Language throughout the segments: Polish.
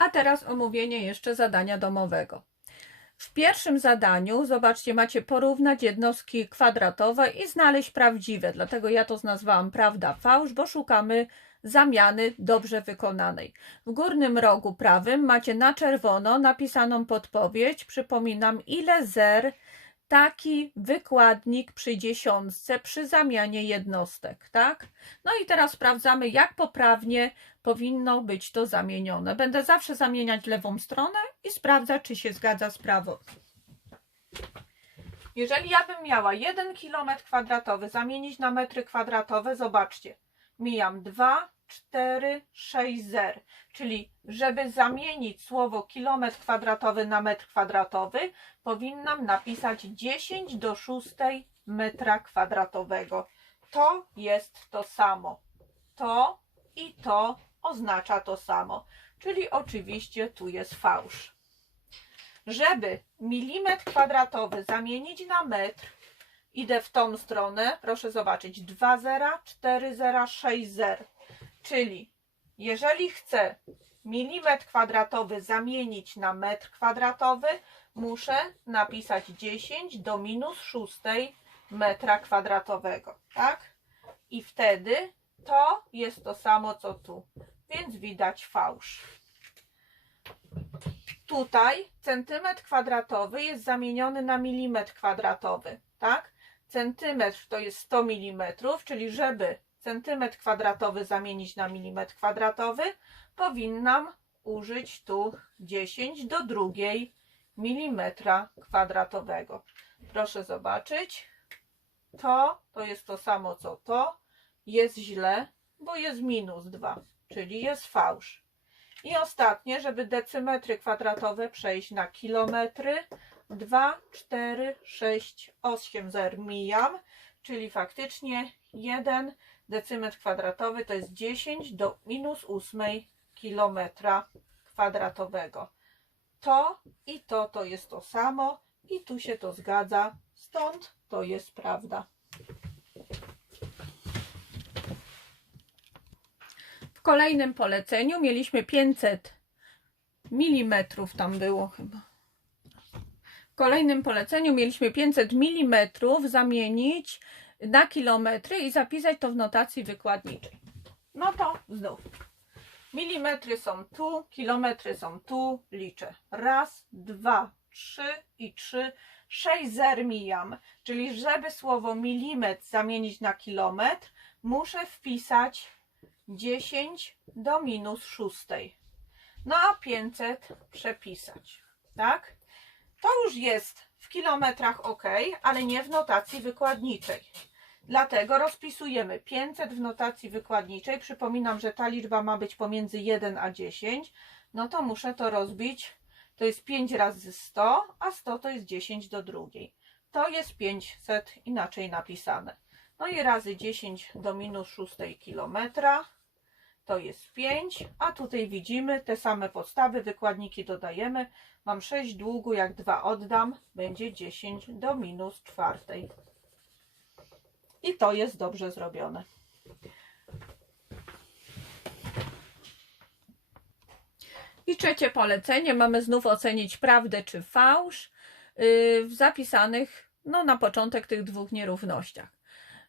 A teraz omówienie jeszcze zadania domowego. W pierwszym zadaniu, zobaczcie, macie porównać jednostki kwadratowe i znaleźć prawdziwe. Dlatego ja to nazwałam prawda fałsz, bo szukamy zamiany dobrze wykonanej. W górnym rogu prawym macie na czerwono napisaną podpowiedź. Przypominam, ile zer taki wykładnik przy dziesiątce przy zamianie jednostek, tak? No i teraz sprawdzamy, jak poprawnie powinno być to zamienione. Będę zawsze zamieniać lewą stronę i sprawdzać, czy się zgadza z prawą. Jeżeli ja bym miała 1 km kwadratowy zamienić na metry kwadratowe, zobaczcie, mijam 2, 4, 6 zer. Czyli, żeby zamienić słowo kilometr kwadratowy na metr kwadratowy, powinnam napisać 10 do 6 metra kwadratowego. To jest to samo. To i to oznacza to samo. Czyli oczywiście tu jest fałsz. Żeby milimetr kwadratowy zamienić na metr, idę w tą stronę. Proszę zobaczyć. 2 zera, 4 zera, 6 zer. Czyli jeżeli chcę milimetr kwadratowy zamienić na metr kwadratowy, muszę napisać 10 do minus 6 metra kwadratowego. Tak? I wtedy to jest to samo co tu. Więc widać fałsz. Tutaj centymetr kwadratowy jest zamieniony na milimetr kwadratowy. Tak? Centymetr to jest 100 mm, czyli żeby centymetr kwadratowy zamienić na milimetr kwadratowy, powinnam użyć tu 10 do drugiej milimetra kwadratowego. Proszę zobaczyć. To, to jest to samo co to. Jest źle, bo jest minus 2, czyli jest fałsz. I ostatnie, żeby decymetry kwadratowe przejść na kilometry. 2, 4, 6, 8 zer mijam, czyli faktycznie 1 decymetr kwadratowy to jest 10 do minus 8 kilometra kwadratowego. To i to to jest to samo i tu się to zgadza, stąd to jest prawda. W kolejnym poleceniu mieliśmy 500 milimetrów, tam było chyba. W kolejnym poleceniu mieliśmy 500 milimetrów zamienić na kilometry i zapisać to w notacji wykładniczej. No to znów. Milimetry są tu, kilometry są tu, liczę. Raz, dwa, trzy i trzy, sześć zer mijam. Czyli żeby słowo milimetr zamienić na kilometr, muszę wpisać 10 do minus 6. No a 500 przepisać. Tak? To już jest w kilometrach ok, ale nie w notacji wykładniczej. Dlatego rozpisujemy 500 w notacji wykładniczej. Przypominam, że ta liczba ma być pomiędzy 1 a 10. No to muszę to rozbić. To jest 5 razy 100, a 100 to jest 10 do drugiej. To jest 500 inaczej napisane. No i razy 10 do minus 6 kilometra to jest 5, a tutaj widzimy te same podstawy, wykładniki dodajemy. Mam 6 długu, jak 2 oddam, będzie 10 do minus 4. I to jest dobrze zrobione. I trzecie polecenie. Mamy znów ocenić prawdę czy fałsz yy, w zapisanych no, na początek tych dwóch nierównościach.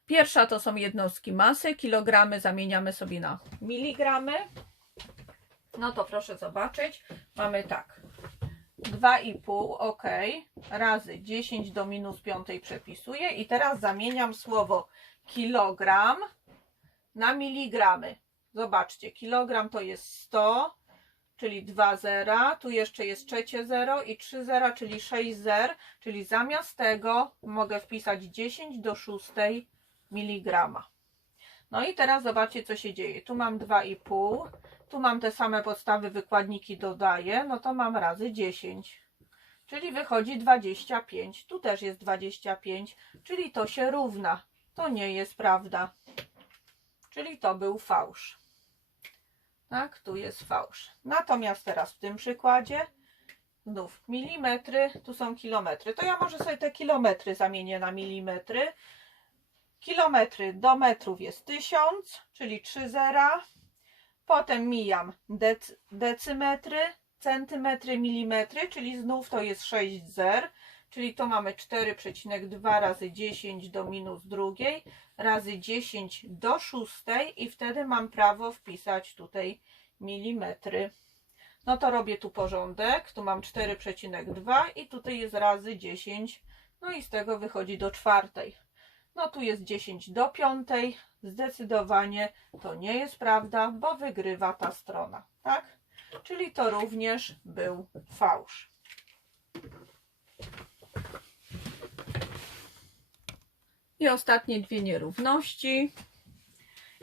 Pierwsza to są jednostki masy. Kilogramy zamieniamy sobie na miligramy. No to proszę zobaczyć. Mamy tak. 2,5 ok. Razy 10 do minus 5 przepisuję. I teraz zamieniam słowo kilogram na miligramy. Zobaczcie, kilogram to jest 100, czyli 2 zera. Tu jeszcze jest trzecie zero i 3 zera, czyli 6 zer. Czyli zamiast tego mogę wpisać 10 do 6 miligrama. No i teraz zobaczcie, co się dzieje. Tu mam 2,5, tu mam te same podstawy, wykładniki dodaję, no to mam razy 10, czyli wychodzi 25. Tu też jest 25, czyli to się równa. To nie jest prawda. Czyli to był fałsz. Tak, tu jest fałsz. Natomiast teraz w tym przykładzie znów milimetry, tu są kilometry. To ja może sobie te kilometry zamienię na milimetry. Kilometry do metrów jest 1000, czyli 3 zera. Potem mijam dec decymetry, centymetry, milimetry, czyli znów to jest 6 zer, czyli to mamy 4,2 razy 10 do minus drugiej, razy 10 do szóstej i wtedy mam prawo wpisać tutaj milimetry. No to robię tu porządek, tu mam 4,2 i tutaj jest razy 10, no i z tego wychodzi do czwartej. No tu jest 10 do piątej, zdecydowanie to nie jest prawda, bo wygrywa ta strona, tak? Czyli to również był fałsz. I ostatnie dwie nierówności.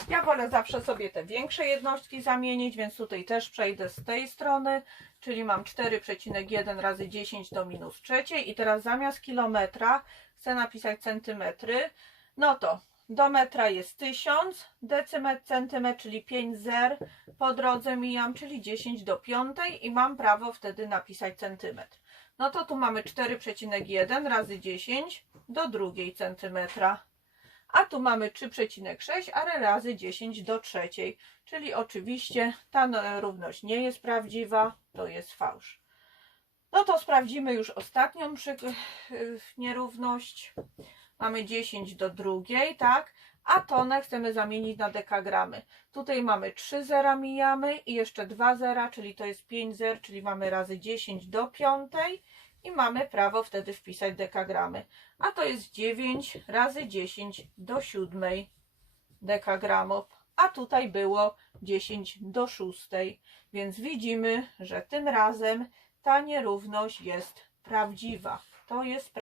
Ja wolę zawsze sobie te większe jednostki zamienić, więc tutaj też przejdę z tej strony, czyli mam 4,1 razy 10 do minus trzeciej i teraz zamiast kilometra chcę napisać centymetry, no to do metra jest 1000, decymetr, centymetr, czyli 5 zer, po drodze mijam, czyli 10 do piątej i mam prawo wtedy napisać centymetr. No to tu mamy 4,1 razy 10 do drugiej centymetra a tu mamy 3,6, ale razy 10 do trzeciej, czyli oczywiście ta no- równość nie jest prawdziwa, to jest fałsz. No to sprawdzimy już ostatnią yy, nierówność. Mamy 10 do drugiej, tak? A tonę chcemy zamienić na dekagramy. Tutaj mamy 3 zera mijamy i jeszcze 2 zera, czyli to jest 5 zer, czyli mamy razy 10 do piątej i mamy prawo wtedy wpisać dekagramy. A to jest 9 razy 10 do siódmej dekagramów, a tutaj było 10 do szóstej, więc widzimy, że tym razem ta nierówność jest prawdziwa. To jest